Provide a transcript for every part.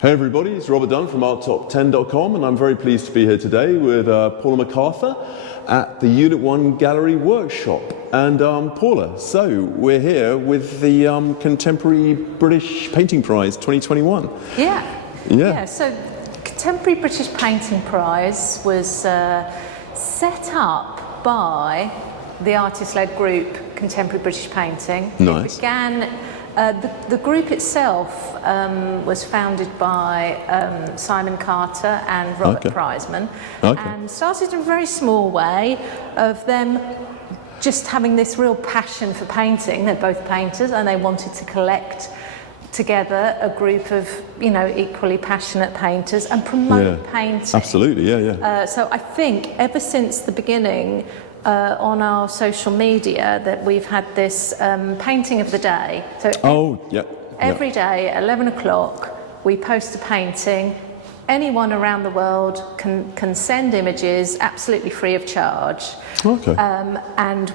Hey everybody, it's Robert Dunt from ArtTop10.com, and I'm very pleased to be here today with Paula MacArthur at the Unit 1 Gallery Workshop. And Paula, so we're here with the Contemporary British Painting Prize 2021. Yeah, so Contemporary British Painting Prize was set up by the artist-led group Contemporary British Painting. Nice. It began, the group itself was founded by Simon Carter and Robert Prizeman, and started in a very small way of them just having this real passion for painting. They're both painters and they wanted to collect together a group of, you know, equally passionate painters and promote painting. Absolutely, yeah. So I think ever since the beginning on our social media that we've had this painting of the day. So every day at 11 o'clock we post a painting. Anyone around the world can send images absolutely free of charge. And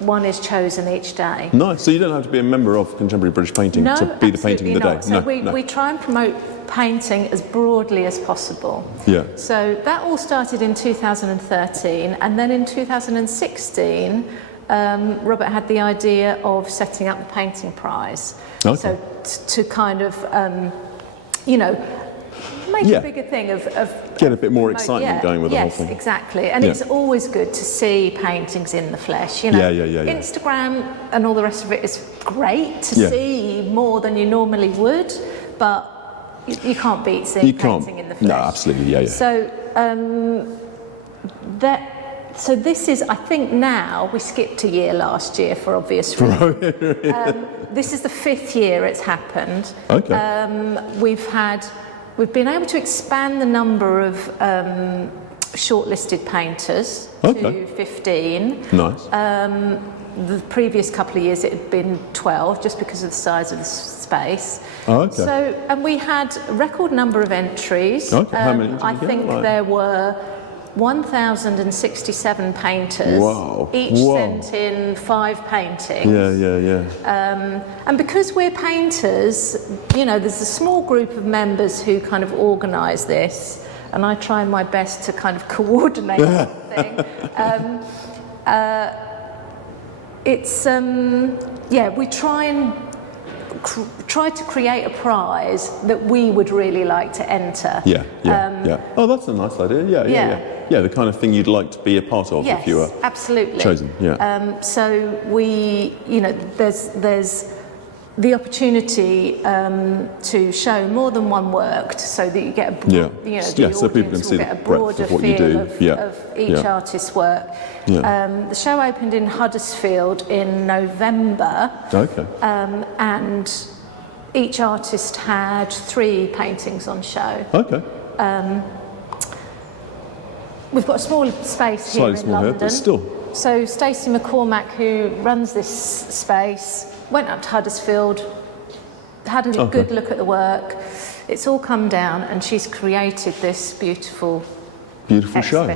one is chosen each day. Nice. So you don't have to be a member of Contemporary British Painting to be the painting of the day. So we try and promote painting as broadly as possible. Yeah. So that all started in 2013, and then in 2016 Robert had the idea of setting up the painting prize. So to kind of you know, make a bigger thing of get a bit more excitement going with the whole thing. Yes, exactly. And it's always good to see paintings in the flesh, you know. Instagram and all the rest of it is great to see more than you normally would, but you can't beat seeing painting in the flesh. No, absolutely, So this is, I think now, we skipped a year last year for obvious reasons. This is the 5th year it's happened. We've been able to expand the number of shortlisted painters to 15. Nice. The previous couple of years it had been 12, just because of the size of the space. So, and we had a record number of entries. How many did you I get? think there were 1,067 painters. Each sent in 5 paintings. And because we're painters, you know, there's a small group of members who kind of organise this, and I try my best to kind of coordinate everything. We try to create a prize that we would really like to enter. Oh, that's a nice idea. Yeah, the kind of thing you'd like to be a part of if you were chosen. So we, you know, there's the opportunity to show more than one work, so that you get a so people can see the breadth of what you do of each artist's work. The show opened in Huddersfield in November, and each artist had 3 paintings on show. We've got a small space here in London. But still. So Stacey McCormack, who runs this space, went up to Huddersfield, had a good look at the work. It's all come down, and she's created this beautiful show.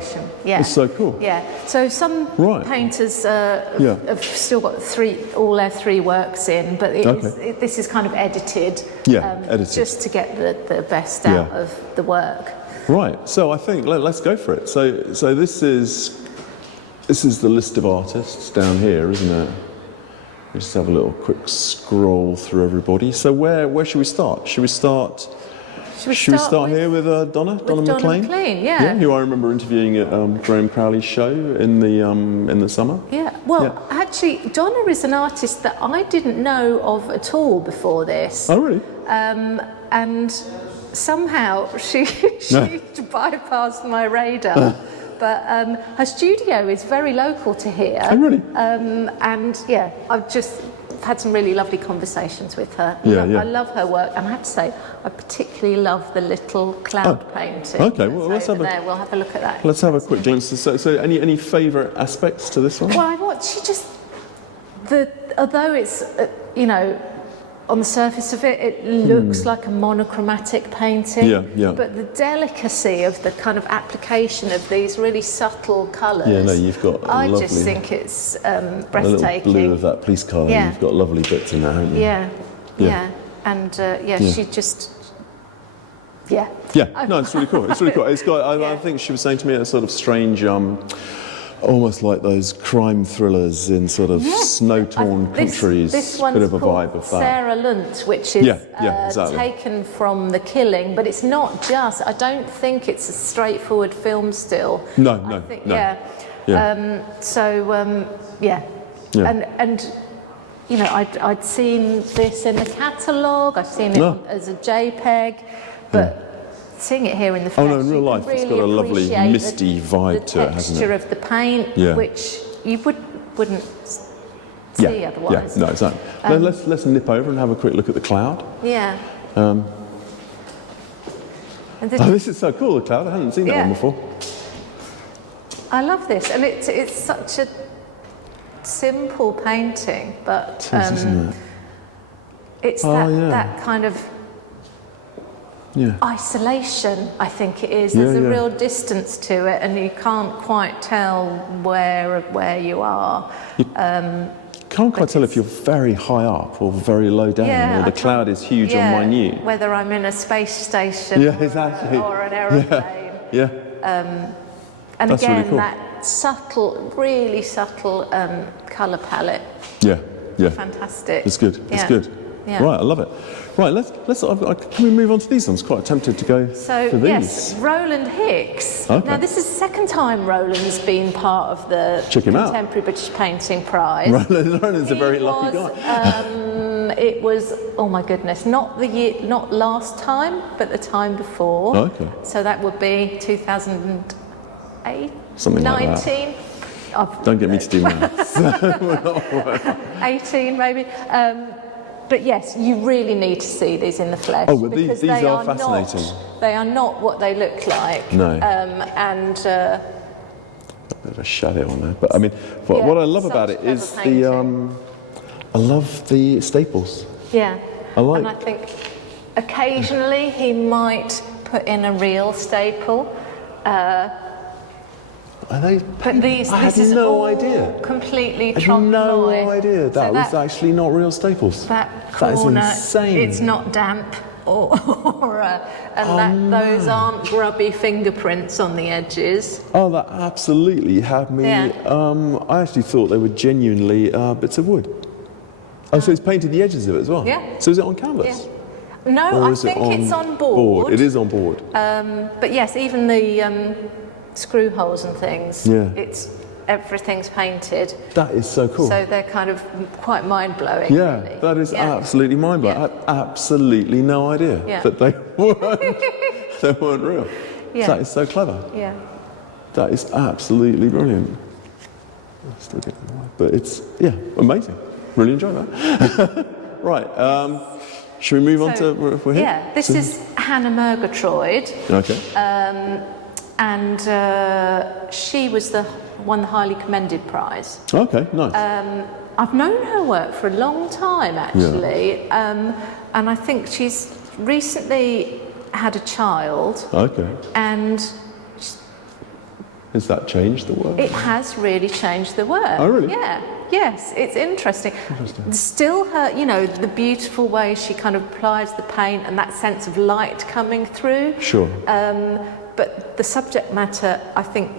It's so cool. So some painters have still got all their 3 works in, but this is kind of edited, just to get the best out of the work. Right. So I think let's go for it. So this is the list of artists down here, isn't it? Let's just have a little quick scroll through everybody. So where should we start? Should we start here with Donna McLean? Who I remember interviewing at Graham Crowley's show in the summer. Actually, Donna is an artist that I didn't know of at all before this. Oh, really? And somehow she bypassed my radar. But her studio is very local to here. Oh, really? And I've just had some really lovely conversations with her. I love her work, and I have to say, I particularly love the little cloud painting. Well, let's have we'll have a look at that. Let's have a quick glimpse. So any favourite aspects to this one? Well, although it's you know, on the surface of it, it looks like a monochromatic painting, but the delicacy of the kind of application of these really subtle colours, you've got I just think it's breathtaking. A little blue of that police car, you've got lovely bits in there, haven't you? And she just Yeah. Yeah, no, it's really cool. It's really cool. It's got. I think she was saying to me a sort of strange, almost like those crime thrillers in sort of snow-torn countries. This one's bit of a called vibe of that. Sarah Lunt, which is exactly. taken from The Killing, but it's not just. I don't think it's a straightforward film still. No. And you know, I'd seen this in the catalogue. I've seen it as a JPEG, but. Seeing it here in the flesh, in real life, really it's got a lovely misty vibe to it, hasn't it? The texture of the paint, which you wouldn't see otherwise. Yeah, no, exactly. Let's nip over and have a quick look at the cloud. Yeah. This is so cool, the cloud. I hadn't seen that one before. I love this, and it's such a simple painting, but isn't it? It's that kind of isolation, I think it is. There's a real distance to it, and you can't quite tell where you are. You can't quite tell if you're very high up or very low down, or the cloud is huge or minute. Whether I'm in a space station or an aeroplane. And that's again, really cool. that subtle, really subtle colour palette. Yeah. Fantastic. It's good. It's good. Yeah. Right, I love it. Right, can we move on to these? I'm quite tempted to go for these. Yes, Roland Hicks. Okay. Now, this is the second time Roland's been part of the Contemporary British Painting Prize. Roland's a very lucky guy. It was, oh my goodness, not last time, but the time before. Okay. So that would be 2008, something 19. Like that. Don't get me to do maths. 18 maybe. But yes, you really need to see these in the flesh. Oh, well, these are fascinating. They are not what they look like. No. A bit of a shadow on there, but I mean, what I love about it is I love the staples. Yeah. And I think occasionally he might put in a real staple. Are they? But this is no all idea. Completely I had no idea that was actually not real staples. That corner, that is insane. It's not damp, those aren't grubby fingerprints on the edges. Oh, that absolutely had me. I actually thought they were genuinely bits of wood. Oh, so it's painted the edges of it as well. Yeah. So is it on canvas? Yeah. No, I think it's on board. It is on board. But yes, even the screw holes and things. Yeah. Everything's painted. That is so cool. So they're kind of quite mind-blowing. Yeah, really. that is absolutely mind-blowing. Yeah. I had absolutely no idea that they weren't real. Yeah. That is so clever. Yeah. That is absolutely brilliant. I'm still getting away, but it's amazing. Really enjoy that. Right. Should we move on to if we're here? Yeah. This is Hannah Murgatroyd. Okay. And she was won the highly commended prize. Okay, nice. I've known her work for a long time, actually, and I think she's recently had a child. Okay. And has that changed the work? It has really changed the work. Oh, really? Yeah. Yes, it's interesting. Still her, the beautiful way she kind of applies the paint and that sense of light coming through. Sure. But the subject matter, I think,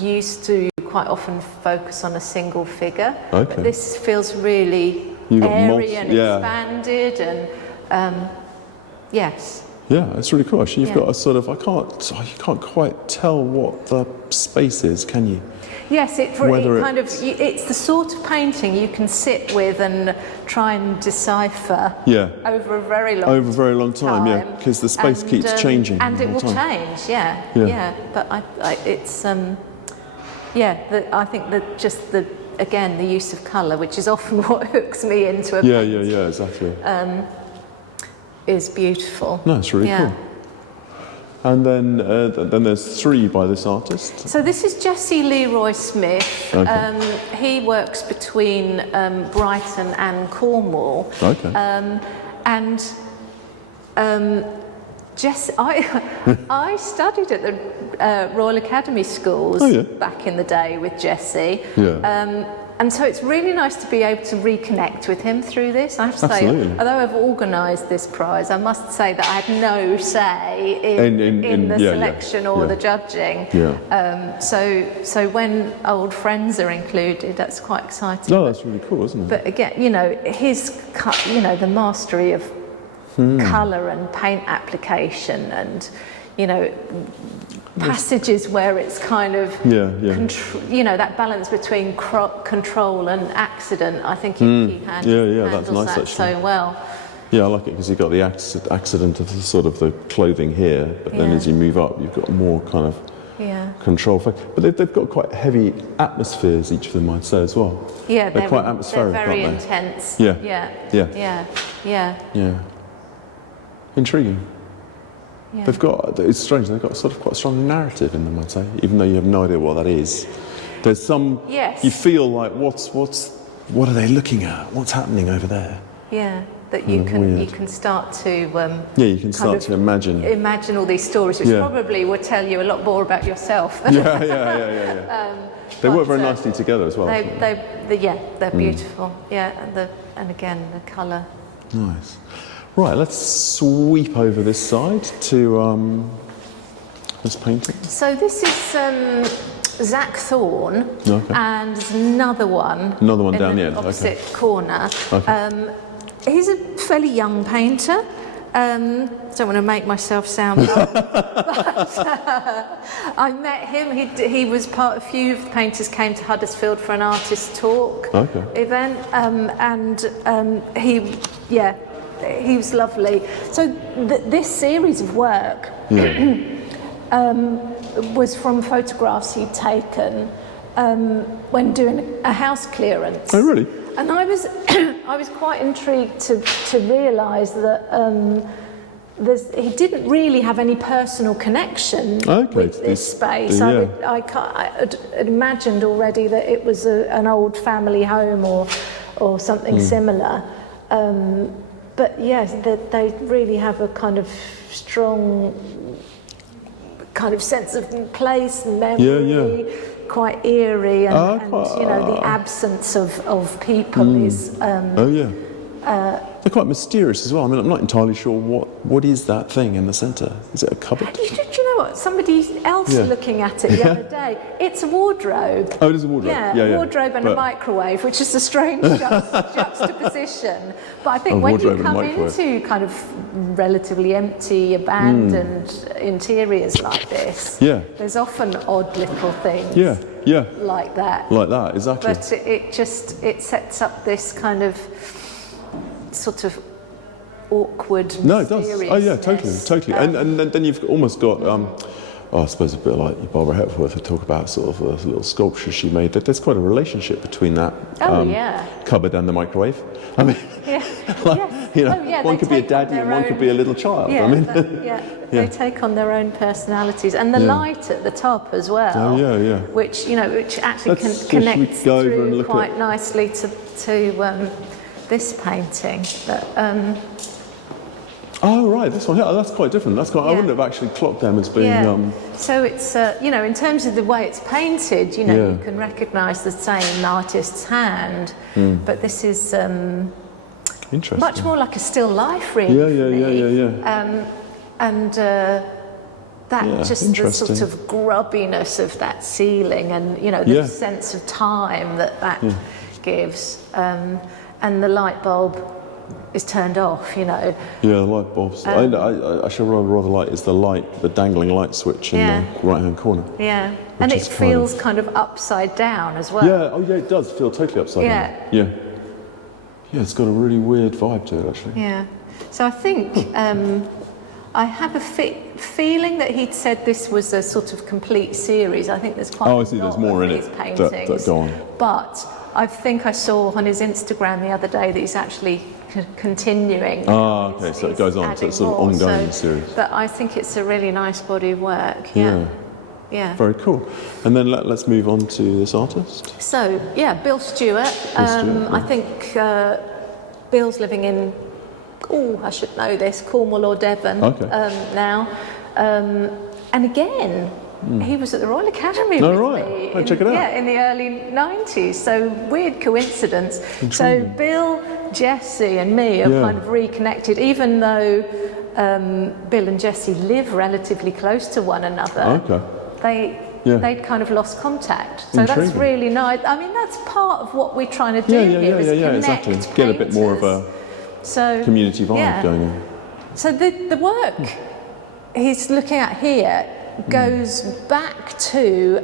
used to quite often focus on a single figure. Okay. But this feels really airy and expanded, and yes. Yeah, it's really cool. Actually, you've got a sort of you can't quite tell what the space is, can you? Yes, it's the sort of painting you can sit with and try and decipher over a very long time. Yeah, because the space keeps changing. And it will change, yeah. But I think that just the use of colour, which is often what hooks me into a painting. Yeah, exactly. Is beautiful. No, it's really cool. And then there's 3 by this artist. So this is Jesse Leroy Smith. Okay. He works between Brighton and Cornwall. Okay. Jesse, I studied at the Royal Academy Schools back in the day with Jesse. Yeah. and so it's really nice to be able to reconnect with him through this. I have to say, although I've organised this prize, I must say that I had no say in the selection or the judging. Yeah. So when old friends are included, that's quite exciting. No, that's really cool, isn't it? But again, the mastery of colour and paint application, and passages where it's kind of that balance between control and accident. I think he handles that's nice, that so well. Yeah, I like it because you've got the accident of the sort of the clothing here, but then as you move up, you've got more kind of control. But they've got quite heavy atmospheres, each of them, I'd say, as well. Yeah, they're quite atmospheric, they're very aren't they? intense. Yeah. Intriguing. Yeah. It's strange, they've got sort of quite a strong narrative in them, I'd say, even though you have no idea what that is. There's some, you feel like, what are they looking at? What's happening over there? Yeah, that you can start to... you can start to imagine all these stories, which probably will tell you a lot more about yourself. Yeah. They work very nicely together as well. They're beautiful. Yeah, and again, the colour. Nice. Right, let's sweep over this side to this painting. So this is Zack Thorne, and there's another one down the end, opposite corner. He's a fairly young painter. Don't want to make myself sound old, but I met him. He was part of a few of the painters came to Huddersfield for an artist talk event, and he was lovely. So this series of work was from photographs he'd taken when doing a house clearance. Oh, really? And I was quite intrigued to realise that he didn't really have any personal connection with this space. I imagined already that it was an old family home or something similar. But yes, they really have a kind of strong kind of sense of place and memory, quite eerie, and the absence of people is... they're quite mysterious as well. I mean, I'm not entirely sure what is that thing in the centre. Is it a cupboard? Do you know what? Somebody else looking at it the other day. It's a wardrobe. Oh, it is a wardrobe. Yeah, wardrobe and a microwave, which is a strange juxtaposition. But I think when you come into kind of relatively empty, abandoned interiors like this, there's often odd little things. Like that. Like that, exactly. But it sets up this kind of sort of awkward. No, it does. Oh yeah, totally. And then you've almost got, I suppose a bit like Barbara Hepworth would talk about sort of a little sculpture she made. There's quite a relationship between that cupboard and the microwave. I mean, one could be a daddy and one could be a little child. Yeah, I mean, they take on their own personalities, and the light at the top as well. Oh Which actually connects through quite nicely to this painting. Oh right, this one. Yeah, that's quite different. I wouldn't have actually clocked them as being. So it's in terms of the way it's painted, you can recognise the same artist's hand, but this is interesting. Much more like a still life, really. And just the sort of grubbiness of that ceiling, and the sense of time that gives, and the light bulb is turned off, Yeah, the light bulbs. I should rather like is the dangling light switch in the right-hand corner. Yeah, and it feels kind of upside down as well. Yeah, it does feel totally upside down. Yeah, it's got a really weird vibe to it, actually. Yeah, so I think I have a feeling that he'd said this was a sort of complete series. I think there's quite a lot there's more in these it paintings. That go on. But I think I saw on his Instagram the other day that he's actually continuing. Okay, so it goes on, so it's sort of ongoing series. But I think it's a really nice body of work. Yeah. Very cool. And then let's move on to this artist. So, Bill Stewart. I think Bill's living in, I should know this, Cornwall or Devon now. And again, he was at the Royal Academy Oh, with right. me. Oh, check it out. Yeah, in the early 90s. So weird coincidence. So Bill, Jesse and me are kind of reconnected, even though Bill and Jesse live relatively close to one another. Okay. They'd kind of lost contact. So that's really nice. I mean, that's part of what we're trying to do here is connect exactly. painters. Get a bit more of a community vibe going on. So the work he's looking at here goes back to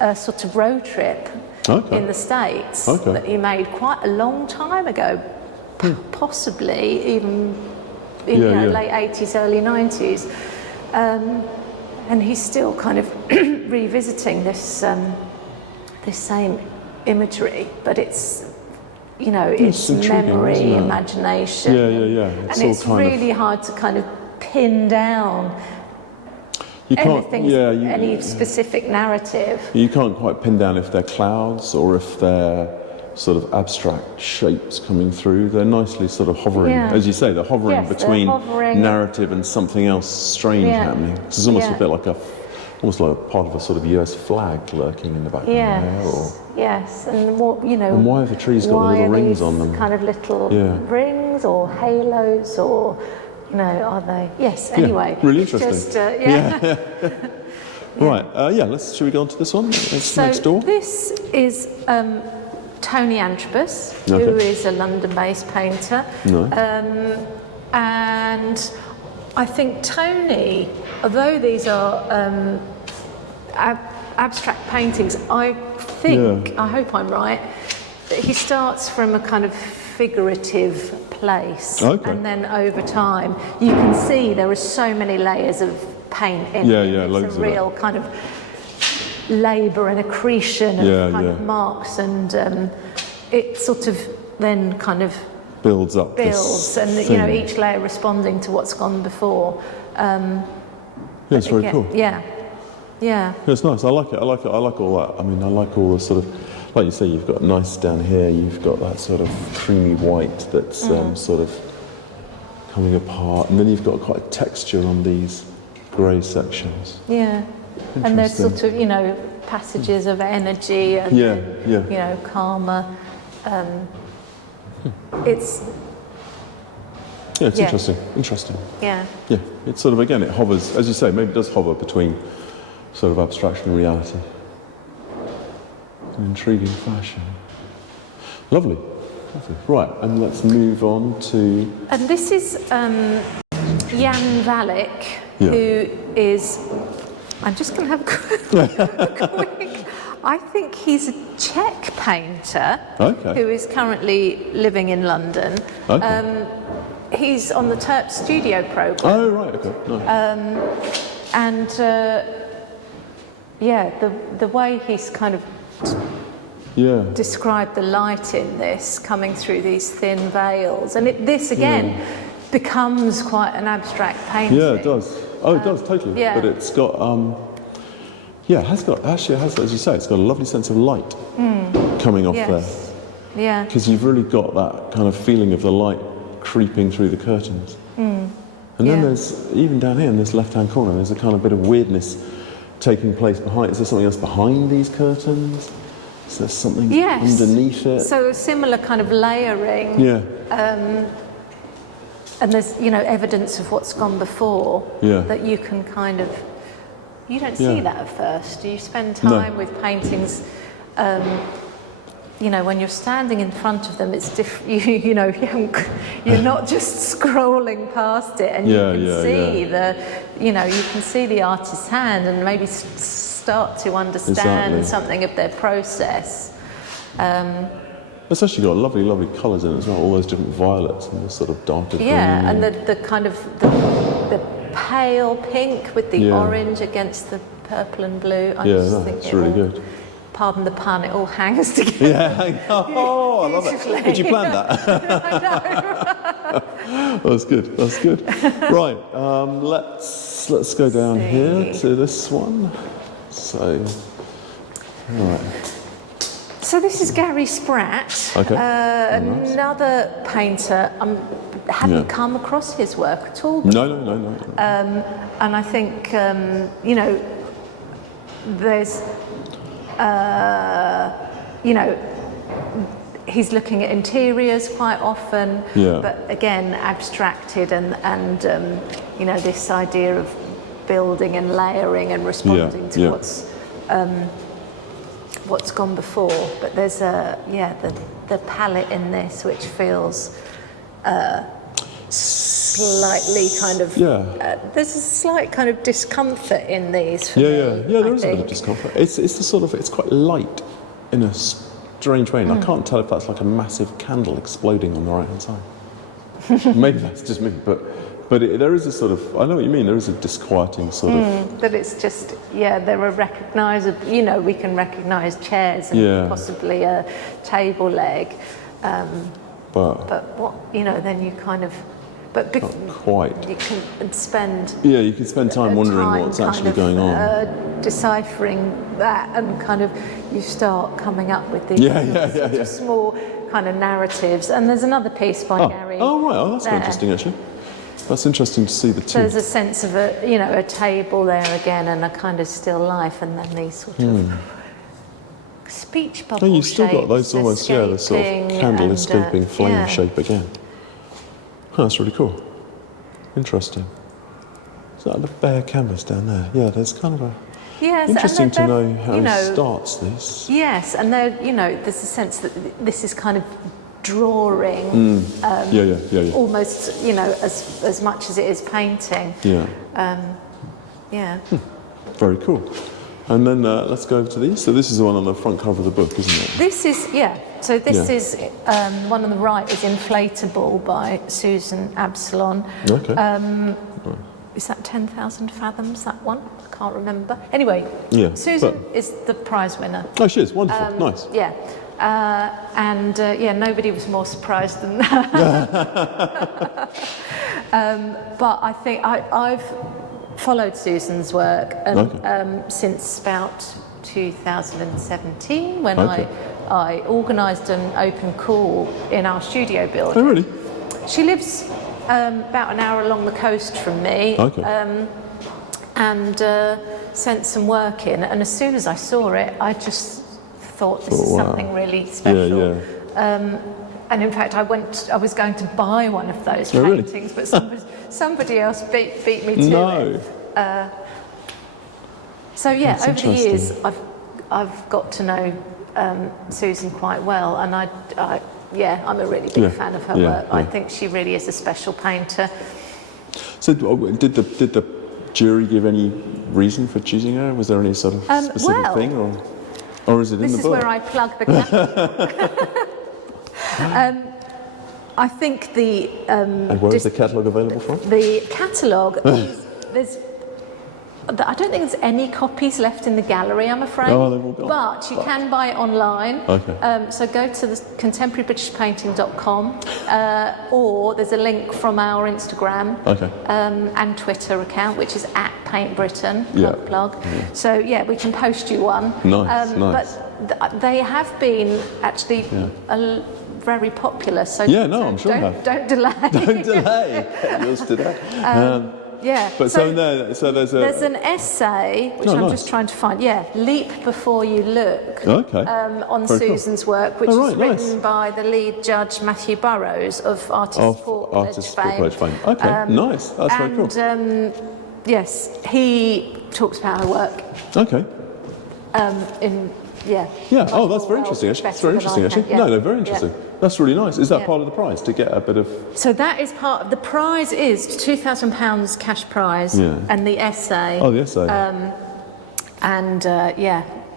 a sort of road trip in the States that he made quite a long time ago, possibly even in late 80s, early 90s. And he's still kind of revisiting this same imagery, but it's, you know, it's memory, imagination. And it's really hard to kind of pin down anything, any specific narrative. You can't quite pin down if they're clouds or if they're sort of abstract shapes coming through. They're nicely sort of hovering, as you say, they're hovering between narrative and something else strange happening. It's almost a bit like almost like part of a sort of US flag lurking in the background there. Yes, and what, you know, and why have the trees got little rings on them? Kind of little rings or halos, or, you know, are they? Yes. Anyway, really interesting. Just, Right. Should we go on to this one? Next door. This is Tony Antrobus, who is a London-based painter, and I think Tony, although these are abstract paintings, I think, I hope I'm right, that he starts from a kind of figurative place, and then over time you can see there are so many layers of paint in it. It's a real kind of labour and accretion of kind of marks, and it sort of then kind of builds and you know, each layer responding to what's gone before. It's very cool. It's nice. I like it. I like all that. I mean, I like all the sort of, like you say, you've got nice down here. You've got that sort of creamy white that's sort of coming apart, and then you've got quite a texture on these grey sections. And there's sort of, you know, passages of energy and you know, karma. It's interesting. It's sort of, again, it hovers, as you say, maybe it does hover between sort of abstraction and reality. An intriguing fashion. Lovely. Right, and let's move on to... And this is Jan Valik, who is... I'm just going to have a quick... I think he's a Czech painter who is currently living in London. He's on the Terp Studio programme. Oh, right, nice. The way he's kind of described the light in this coming through these thin veils, and this again becomes quite an abstract painting. Yeah, it does. Oh, it does, totally. But it's got, it has, as you say, it's got a lovely sense of light coming off there. Because you've really got that kind of feeling of the light creeping through the curtains. And then there's, even down here in this left-hand corner, there's a kind of bit of weirdness taking place behind. Is there something else behind these curtains? Is there something underneath it? So a similar kind of layering. And there's, you know, evidence of what's gone before that you can kind of, you don't see that at first. You spend time with paintings, you know, when you're standing in front of them, it's different. You know, you're not just scrolling past it, and you can see you can see the artist's hand and maybe start to understand something of their process. It's actually got lovely, lovely colours in it as well. All those different violets and the sort of darker green. And the kind of the pale pink with the orange against the purple and blue. I just think it's really good. Pardon the pun, it all hangs together. I love it. Did you plan that? That's good. Right, let's go down here to this one. So, all right. So this is Gary Spratt, another painter. Have you come across his work at all? No. And I think, you know, there's, you know, he's looking at interiors quite often, but again abstracted and you know, this idea of building and layering and responding to what's gone before. But there's the palette in this which feels slightly kind of there's a slight kind of discomfort in these for me, there is a bit of discomfort. It's the sort of, it's quite light in a strange way, and I can't tell if that's like a massive candle exploding on the right hand side. Maybe that's just me, but there is a sort of, I know what you mean, there is a disquieting sort of. But it's just, there are recognisable, you know, we can recognise chairs and possibly a table leg. But what, you know, then you kind of, but not quite. You can spend. Yeah, you can spend time wondering what's actually going on. Deciphering that, and kind of you start coming up with these small kind of narratives. And there's another piece by Gary. Oh right, that's quite interesting actually. That's interesting to see the two. So there's a sense of a table there again, and a kind of still life, and then these sort of speech bubble shapes. You've still got those almost, the sort of candle and, escaping flame shape again. That's really cool. Interesting. Is that the bare canvas down there? Yeah, there's kind of a... Yes, interesting to know how he starts this. Yes, and there's a sense that this is kind of drawing almost, as much as it is painting. Very cool. And then let's go over to these. So this is the one on the front cover of the book, isn't it? This is, so this is, one on the right is Inflatable by Susan Absalon. Okay. Is that 10,000 Fathoms, that one? I can't remember. Anyway, Susan is the prize winner. Oh, she is. Wonderful. Nice. Yeah. Nobody was more surprised than that. But I think I've followed Susan's work since about 2017 when I organised an open call in our studio building. Oh, really? She lives about an hour along the coast from me, and sent some work in, and as soon as I saw it, I just thought this is something really special. And in fact, I was going to buy one of those paintings, but somebody else beat me to it. So over the years, I've got to know Susan quite well, and I'm a really big fan of her work. I think she really is a special painter. So, did the jury give any reason for choosing her? Was there any sort of specific thing, or is it in the book? This is where I plug the catalogue. I think the... and where is the catalogue available from? The catalogue, I don't think there's any copies left in the gallery, I'm afraid. Oh, they've all gone. But you can buy it online. So go to the contemporarybritishpainting.com, or there's a link from our Instagram and Twitter account, which is @PaintBritain. Plug. So we can post you one. Nice. But they have been actually very popular. So I'm sure don't delay. Don't delay. Get yours today. But so there's an essay which I'm just trying to find. Leap Before You Look. On very Susan's work, which is written by the lead judge Matthew Burrows of Artists Portrait fame. Nice. That's very cool. Yes, he talks about her work. Oh, that's very interesting. That's very interesting. Actually, no, very interesting. That's really nice. Is that part of the prize to get a bit of? So that is part of the prize. Is £2,000 cash prize, and the essay. Oh, the essay.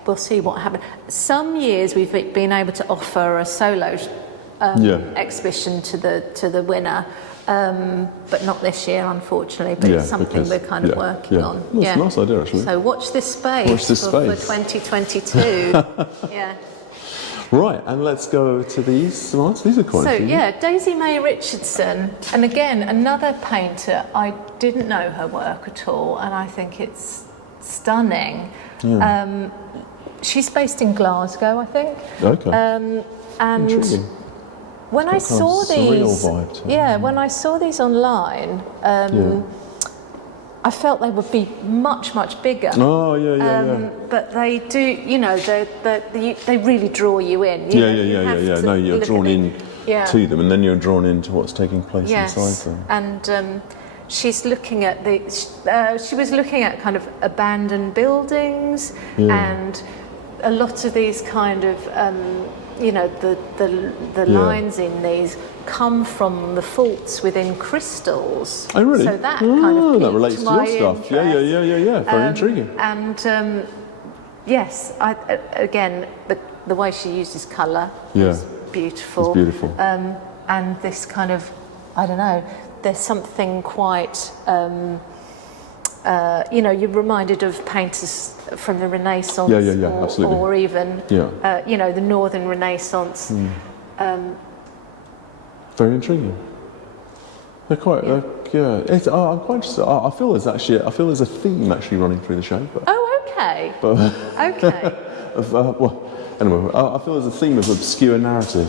We'll see what happens. Some years we've been able to offer a solo exhibition to the winner. But not this year, unfortunately. But it's something we're kind of working on. Well, it's a nice idea, actually. So watch this space, for 2022. Right, and let's go to these. These are quite. So Daisy May Richardson, and again another painter. I didn't know her work at all, and I think it's stunning. She's based in Glasgow, I think. And intriguing. When I saw these, when I saw these online, I felt they would be much, much bigger. Oh, yeah. But they do, you know, they really draw you in. Yeah. No, you're drawn in to them, and then you're drawn into what's taking place inside them. And she's looking at she was looking at kind of abandoned buildings and a lot of these kind of, you know, the lines in these come from the faults within crystals. Oh, really? So that kind of that relates to your stuff. Interest. Yeah. Very intriguing. And yes, again, the way she uses colour is beautiful. It's beautiful. And this kind of, I don't know, there's something quite, you know, you're reminded of painters from the Renaissance, absolutely. or even, you know, the Northern Renaissance. Very intriguing. They're quite, I'm quite interested. I feel there's a theme actually running through the show. But, okay. But, okay. Well, anyway, I feel there's a theme of obscure narrative.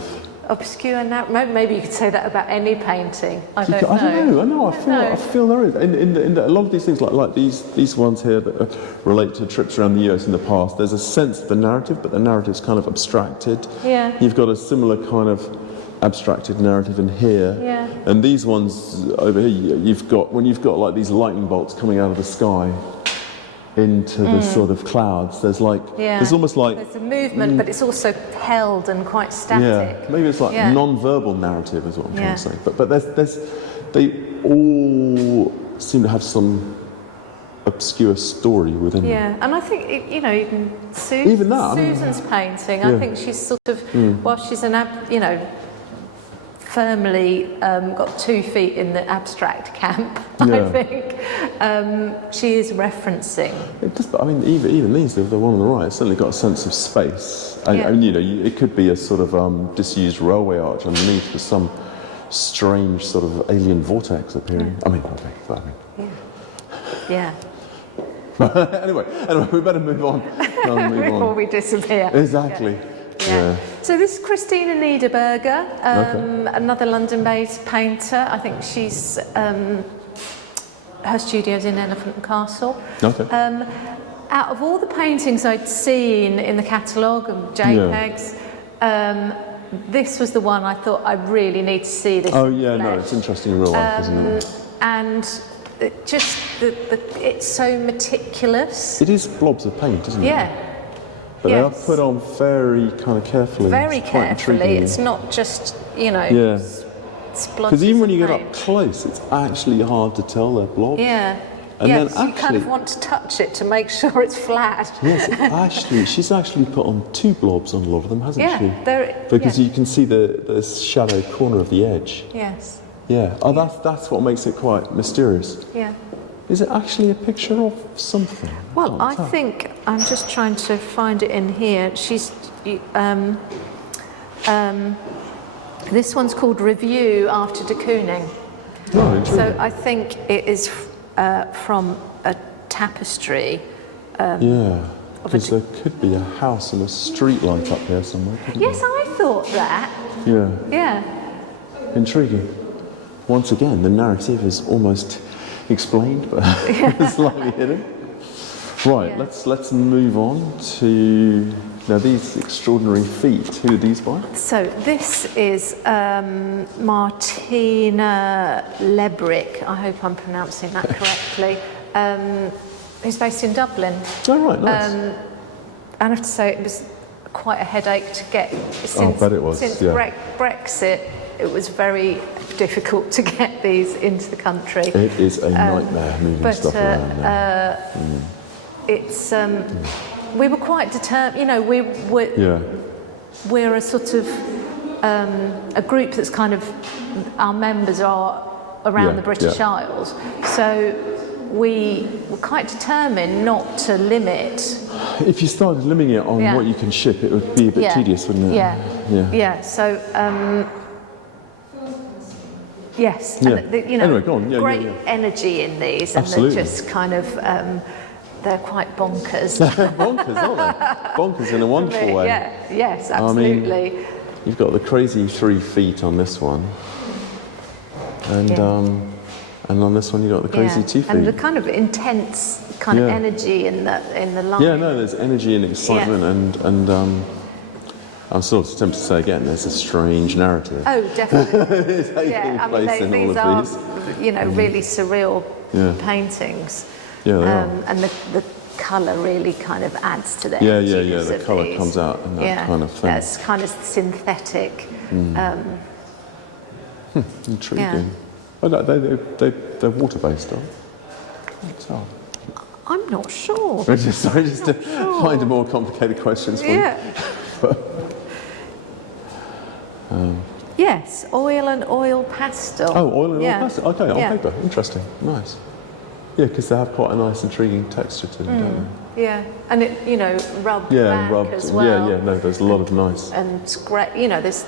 Obscure narrative. Maybe you could say that about any painting. I don't know. I feel there is. In a lot of these things, like these ones here that relate to trips around the US in the past, there's a sense of the narrative, but the narrative's kind of abstracted. Yeah. You've got a similar kind of abstracted narrative in here. Yeah. And these ones over here, you've got like these lightning bolts coming out of the sky into the sort of clouds. There's almost like there's a movement, but it's also held and quite static. Yeah, maybe it's like non-verbal narrative is what I'm trying to say. But they all seem to have some obscure story within them. Yeah, and I think you know even Susan's painting. I think she's sort of while she's firmly got 2 feet in the abstract camp. I think she is referencing. It does, but I mean, even these, the one on the right, it's certainly got a sense of space, and you know, it could be a sort of disused railway arch underneath with some strange sort of alien vortex appearing. I mean, Yeah. anyway, we better move on. Before we disappear. Exactly. Yeah. So this is Christina Niederberger, another London-based painter. I think she's her studio's in Elephant and Castle. Okay. Out of all the paintings I'd seen in the catalogue and JPEGs, this was the one I thought I really need to see this. Oh yeah, no, it's interesting in real life, isn't it? And just it's so meticulous. It is blobs of paint, isn't it? Yeah. But they are put on very kind of carefully. Very carefully. It's not just, you know, splotches. Because even when you get up close, it's actually hard to tell they're blobs. Yeah. And then actually, you kind of want to touch it to make sure it's flat. Yes, she's actually put on 2 blobs on a lot of them, hasn't she? Yeah. Because you can see the shadow corner of the edge. Yes. Yeah. Oh, that's what makes it quite mysterious. Yeah. Is it actually a picture of something? Well, I think I'm just trying to find it in here. This one's called Review After de Kooning. Oh, interesting. So I think it is from a tapestry. Because there could be a house and a street light up here somewhere, couldn't there? Yes, I thought that. Yeah. Yeah. Intriguing. Once again, the narrative is almost explained, but slightly hidden. Right, let's move on to now these extraordinary feet. Who are these by? So this is Martina Lebrick. I hope I'm pronouncing that correctly. Who's based in Dublin. Oh right, nice. And I have to say it was quite a headache to get since, I bet it was, since Brexit. It was very difficult to get these into the country. It is a nightmare moving stuff around now. It's we were quite determined. You know, we're a sort of a group that's kind of our members are around the British Isles, so we were quite determined not to limit. If you started limiting it on what you can ship, it would be a bit tedious, wouldn't it? Yeah. So. Yes, and you know, anyway, go on. Great energy in these, Absolutely. And they're just kind of, they're quite bonkers. Bonkers, aren't they? Bonkers in a wonderful way. Yeah, yes, absolutely. I mean, you've got the crazy 3 feet on this one, and And on this one, you got the crazy teeth. And the kind of intense kind of energy in the line. Yeah, no, there's energy and excitement, and I'm sort of tempted to say again, there's a strange narrative. Oh, definitely. I mean, these are, you know, really surreal paintings. Yeah, they are. And the colour really kind of adds to the Yeah. edginess The of colour these. comes out and that kind of thing. That's kind of synthetic. Intriguing. Oh, no, they're water-based, aren't they? I'm not sure. Sorry, just to find a more complicated questions for you. Yes, oil and oil pastel. Oh, oil and oil pastel. Okay, on paper. Interesting. Nice. Yeah, because they have quite a nice, intriguing texture to them, don't they? Yeah, and it, you know, rubbed back as well. Yeah, no, there's a lot of nice. And you know, there's.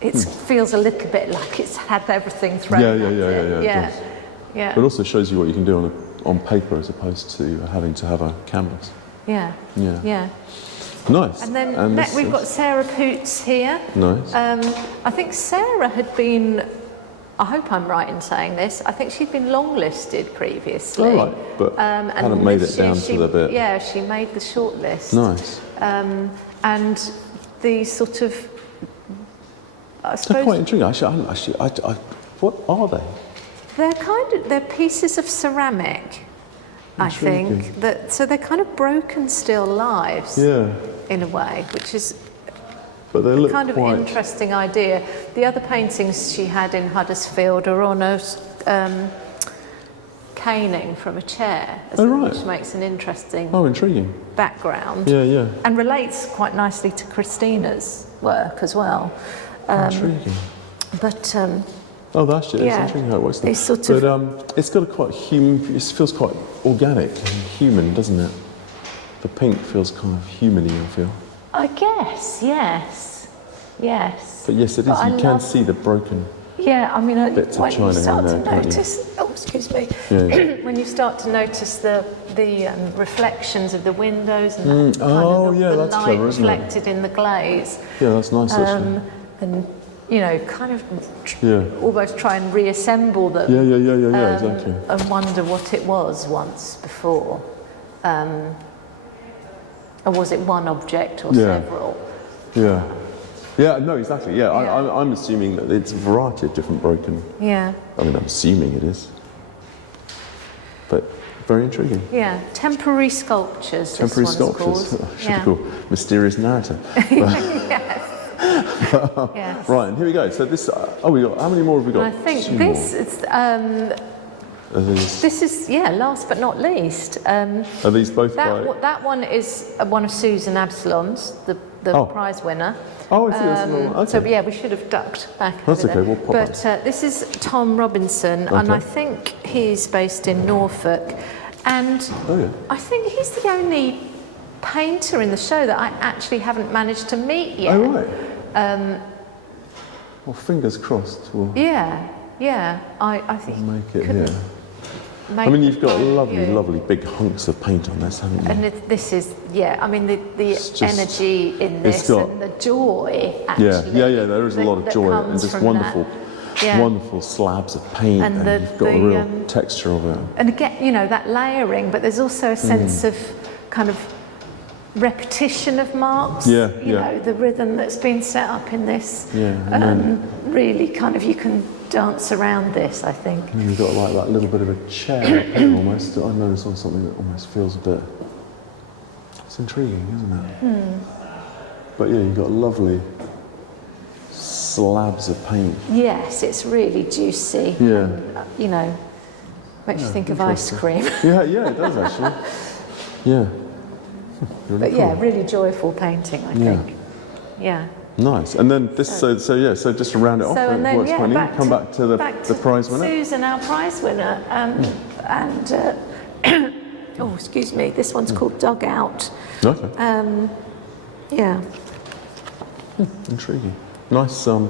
It feels a little bit like it's had everything thrown at it. Yeah. But it also shows you what you can do on paper as opposed to having to have a canvas. Yeah. Nice. And then we've got Sarah Poots here. Nice. I think Sarah had been, I hope I'm right in saying this, I think she'd been longlisted previously. Oh, right, but hadn't made it down to the bit. Yeah, she made the shortlist. Nice. And the sort of, I suppose... They're quite intriguing. Actually, what are they? They're pieces of ceramic, I think. So they're kind of broken still lives, in a way, which is but they look kind of interesting idea. The other paintings she had in Huddersfield are on a caning from a chair, which makes an interesting intriguing background. Yeah. And relates quite nicely to Christina's work as well. Intriguing. But that's it. It's intriguing how it works. But it's got a quite human. It feels quite organic and human, doesn't it? The pink feels kind of human-y, I feel. I guess, yes. But yes, it is. You can see the broken. Yeah, I mean, bits of when china you start in to there, notice, excuse me, when you start to notice the reflections of the windows and the that's light clever, isn't it? reflected in the glaze. Yeah, that's nice actually. And you know, kind of almost try and reassemble them. Yeah, exactly. And wonder what it was once before. Or was it one object or several? Yeah, no, exactly. Yeah, I'm assuming that it's a variety of different broken. Yeah. I mean, I'm assuming it is. But very intriguing. Yeah, temporary sculptures. Temporary sculptures. Should be called mysterious narrative. Yes. Right, and here we go. So this. We got. How many more have we got? I think this is. This is last but not least. Are these both that one is one of Susan Absalon's, the prize winner. Oh, I see. Okay. So we should have ducked back. That's over okay. there. We'll pop But this is Tom Robinson, and I think he's based in Norfolk, and I think he's the only painter in the show that I actually haven't managed to meet yet. Oh right. Well, fingers crossed. I think we'll make it. I mean, you've got lovely big hunks of paint on this, haven't you? And this is, I mean, the energy in this and the joy, actually. Yeah, there is a lot of joy and just wonderful slabs of paint, and you've got a real texture of it. And again, that layering, but there's also a sense of kind of repetition of marks. The rhythm that's been set up in this. Really kind of, you can dance around this, I think. And you've got like that little bit of a chair here almost. I noticed on something that almost feels a bit. It's intriguing, isn't it? But you've got lovely slabs of paint. Yes, it's really juicy. And, makes you think of ice cream. It does actually. Really cool. Really joyful painting, I think. Yeah. Nice. And then this, so just to round it off, come back to the prize winner. Susan, our prize winner, excuse me, this one's called Dugout. Okay. Intriguing. Nice. I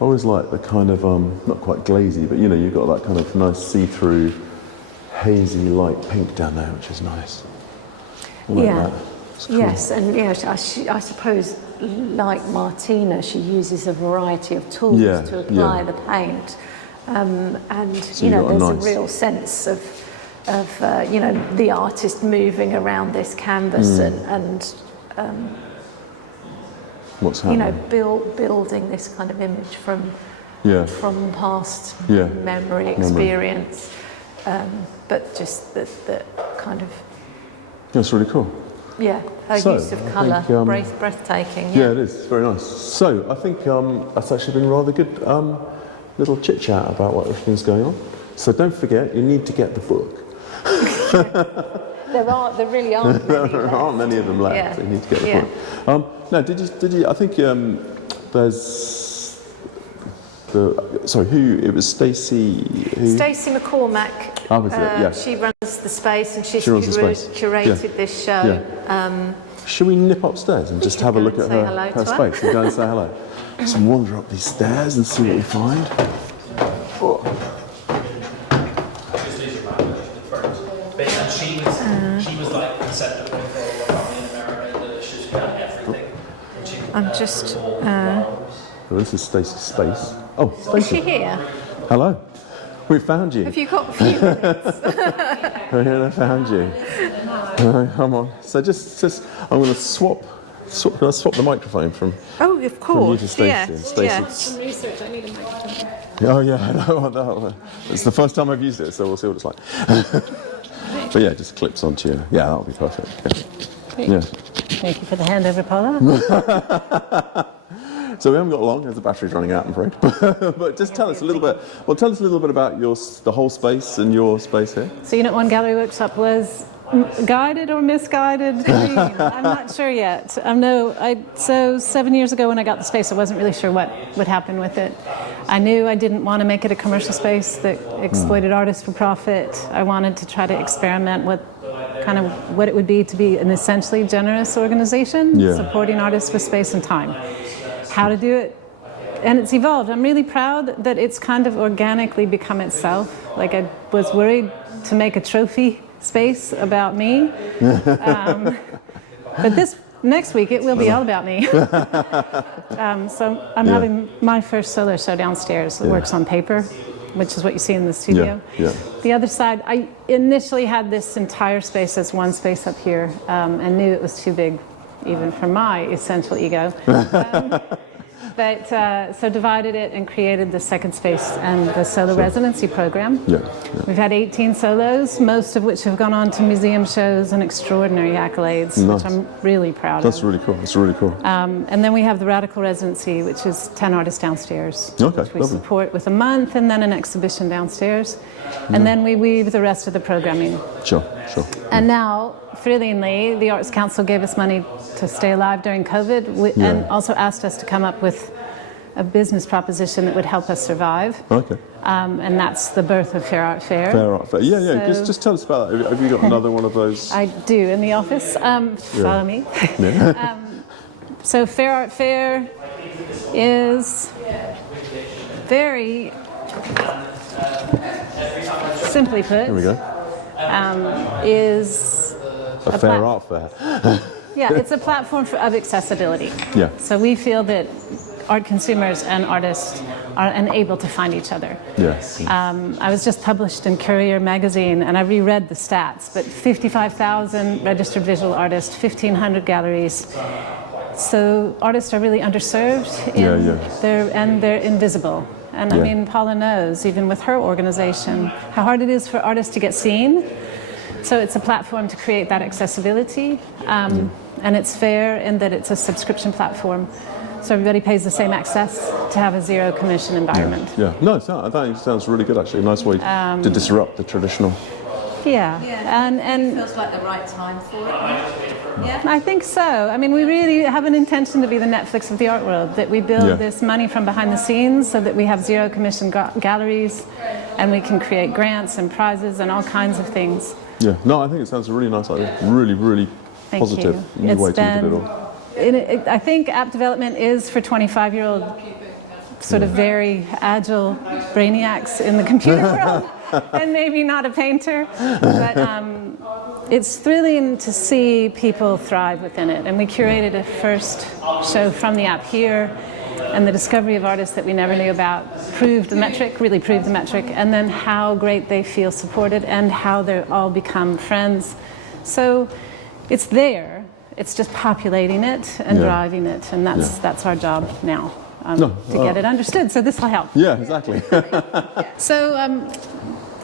always like the kind of not quite glazy, but you've got that kind of nice see-through, hazy light pink down there, which is nice. I like that. Cool. Yes, and I suppose, like Martina, she uses a variety of tools to apply the paint. and So you know, you've got there's a real sense of you know, the artist moving around this canvas and what's you happening? know, building this kind of image from past memory experience, but just the kind of That's really cool. her use of colour, breathtaking. Yeah, it is. It's very nice. So I think that's actually been rather good little chit chat about what everything's going on. So don't forget, you need to get the book. There really aren't many There aren't many of them left. Yeah. So you need to get the book. No, did you? I think there's who? It was Stacey. Stacey McCormack. Oh, was it? Yeah. She runs the space, and she's curated this show. Should we nip upstairs and just have a look at her space and go and say hello? Just wander up these stairs and see what we find. She was like the center point for what happened in America. She's got everything. I'm just. Well, this is Stacey's space. Oh, Stacey. Is she here? Hello. We found you. Have you got a few minutes? I found you. Come on. So just I'm going to swap the microphone from. Oh, of course. From you to Stacey. Yes. Stacey. Some research. I need a microphone. Oh yeah, I know. It's the first time I've used it, so we'll see what it's like. But yeah, it just clips onto you. Yeah, that'll be perfect. Yeah. Thank you for the handover, Paula. So we haven't got long, as the battery's running out, I'm afraid. But just tell us a little bit. Well, tell us a little bit about the whole space and your space here. So Unit 1 Gallery Workshop was guided or misguided? I'm not sure yet. So 7 years ago when I got the space, I wasn't really sure what would happen with it. I knew I didn't want to make it a commercial space that exploited artists for profit. I wanted to try to experiment with kind of what it would be to be an essentially generous organization supporting artists with space and time. How to do it, and it's evolved. I'm really proud that it's kind of organically become itself. Like, I was worried to make a trophy space about me, but this next week it will be all about me. So I'm having my first solo show downstairs that works on paper, which is what you see in the studio. The other side, I initially had this entire space as one space up here, and knew it was too big even for my essential ego. But so divided it and created the second space and the solo residency program. We've had 18 solos, most of which have gone on to museum shows and extraordinary accolades, which I'm really proud of. That's really cool. That's really cool. And then we have the Radical Residency, which is 10 artists downstairs, which we lovely. support with a month and then an exhibition downstairs. And then we weave the rest of the programming. Sure. And now, thrillingly, the Arts Council gave us money to stay alive during COVID and also asked us to come up with a business proposition that would help us survive. And that's the birth of Fair Art Fair. Fair Art Fair. Yeah. So, Just tell us about that. Have you got another one of those? I do, in the office. Follow me. So Fair Art Fair is very simply put. Here we go. Is a fair art fair. It's a platform of accessibility. So we feel that art consumers and artists are unable to find each other. I was just published in Courier magazine, and I reread the stats, but 55,000 registered visual artists, 1,500 galleries. So artists are really underserved, and they're invisible. And I mean, Paula knows, even with her organization, how hard it is for artists to get seen. So it's a platform to create that accessibility, and it's fair in that it's a subscription platform. So everybody pays the same access to have a zero commission environment. No, I think it sounds really good, actually. A nice way to disrupt the traditional. And it feels like the right time for it. I think so. I mean, we really have an intention to be the Netflix of the art world, that we build this money from behind the scenes so that we have zero commission galleries and we can create grants and prizes and all kinds of things. No, I think it sounds a really nice idea. Really positive new way to do it all. I think app development is for 25-year-old sort of very agile brainiacs in the computer world, and maybe not a painter. But it's thrilling to see people thrive within it. And we curated a first show from the app here, and the discovery of artists that we never knew about really proved the metric, and then how great they feel supported and how they all become friends. So it's there, it's just populating it and driving it, and that's our job now, to get it understood, so this will help. Yeah, exactly. So,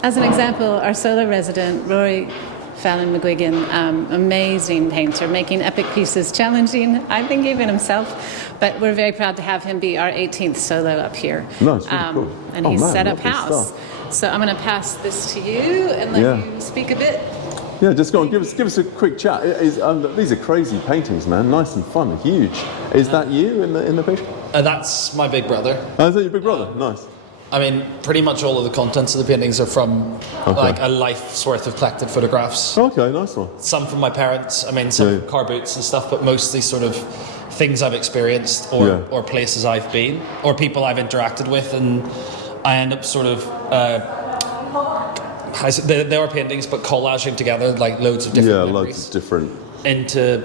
as an example, our solo resident, Rory Fallon McGuigan, amazing painter, making epic pieces, challenging, I think, even himself. But we're very proud to have him be our 18th solo up here. Nice, really cool. And he's set up house. So I'm going to pass this to you and let you speak a bit. Yeah, just go on, give us a quick chat. These are crazy paintings, man. Nice and fun, huge. Is that you in the picture? That's my big brother. Oh, is that your big brother? Nice. I mean, pretty much all of the contents of the paintings are from like a life's worth of collected photographs. Okay, nice one. Some from my parents, I mean, some car boots and stuff, but mostly sort of things I've experienced or places I've been or people I've interacted with, and I end up sort of they are paintings, but collaging together like loads of different memories. Loads of different into.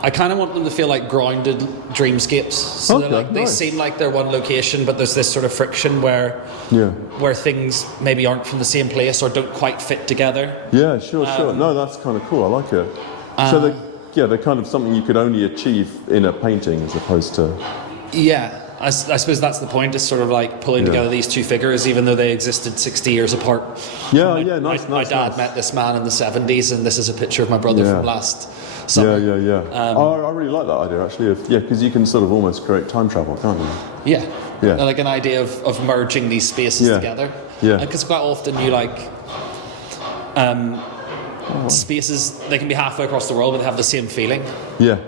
I kind of want them to feel like grounded dreamscapes. So they seem like they're one location, but there's this sort of friction where things maybe aren't from the same place or don't quite fit together. Yeah, sure. No, that's kind of cool. I like it. So they're kind of something you could only achieve in a painting as opposed to... Yeah, I suppose that's the point, is sort of like pulling together these two figures, even though they existed 60 years apart. Nice. My dad met this man in the 70s, and this is a picture of my brother from last summer. I really like that idea, actually. Because you can sort of almost create time travel, can't you? Yeah. Like an idea of merging these spaces together. Yeah. Because quite often you spaces, they can be halfway across the world, but they have the same feeling. Yeah.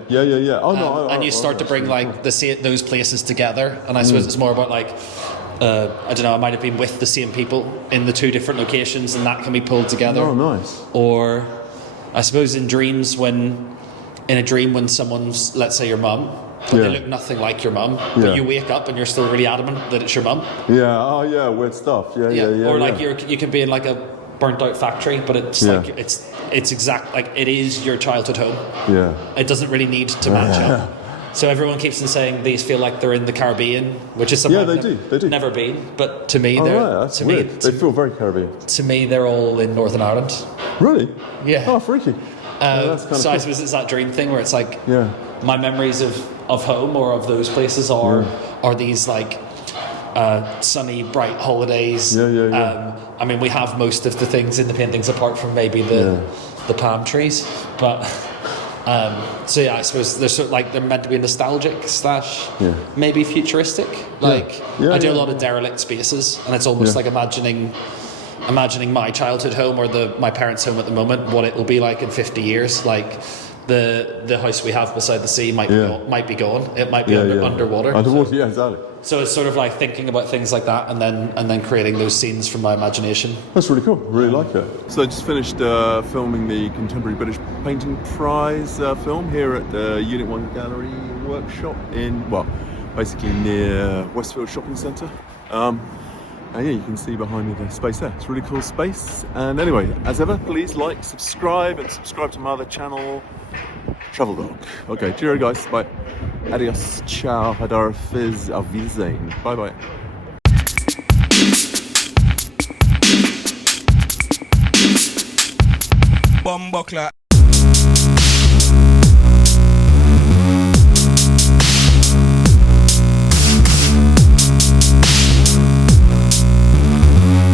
Oh no. And you start to bring like those places together, and I suppose it's more about like I don't know, I might have been with the same people in the two different locations, and that can be pulled together. Oh, nice. Or I suppose in a dream when someone's, let's say, your mum, but they look nothing like your mum, but you wake up and you're still really adamant that it's your mum. Weird stuff. Or like you could be in like a burnt out factory, but it's like it's exact, like it is your childhood home. It doesn't really need to match up. So everyone keeps on saying these feel like they're in the Caribbean, which is something they do. Never been, but to me they feel very Caribbean. To me, they're all in Northern Ireland. Really? Yeah. Oh, freaky. That's kind of I suppose it's that dream thing where it's like my memories of home or of those places are these like sunny, bright holidays. I mean, we have most of the things in the paintings apart from maybe the palm trees, but I suppose they're sort of like they're meant to be nostalgic / maybe futuristic. Like I do a lot of derelict spaces, and it's almost like imagining my childhood home or my parents' home at the moment, what it will be like in 50 years. Like the house we have beside the sea might be gone. It might be underwater. Underwater, exactly. So it's sort of like thinking about things like that, and then creating those scenes from my imagination. That's really cool. Really like it. So I just finished filming the Contemporary British Painting Prize film here at the Unit 1 Gallery Workshop basically near Westfield Shopping Centre. And you can see behind me the space there. It's a really cool space. And anyway, as ever, please like, subscribe to my other channel, Travel Dog. Okay, cheerio guys, bye. Adios, ciao, hadar fiz, auf Wiedersehen. Bye bye. Bombuckler.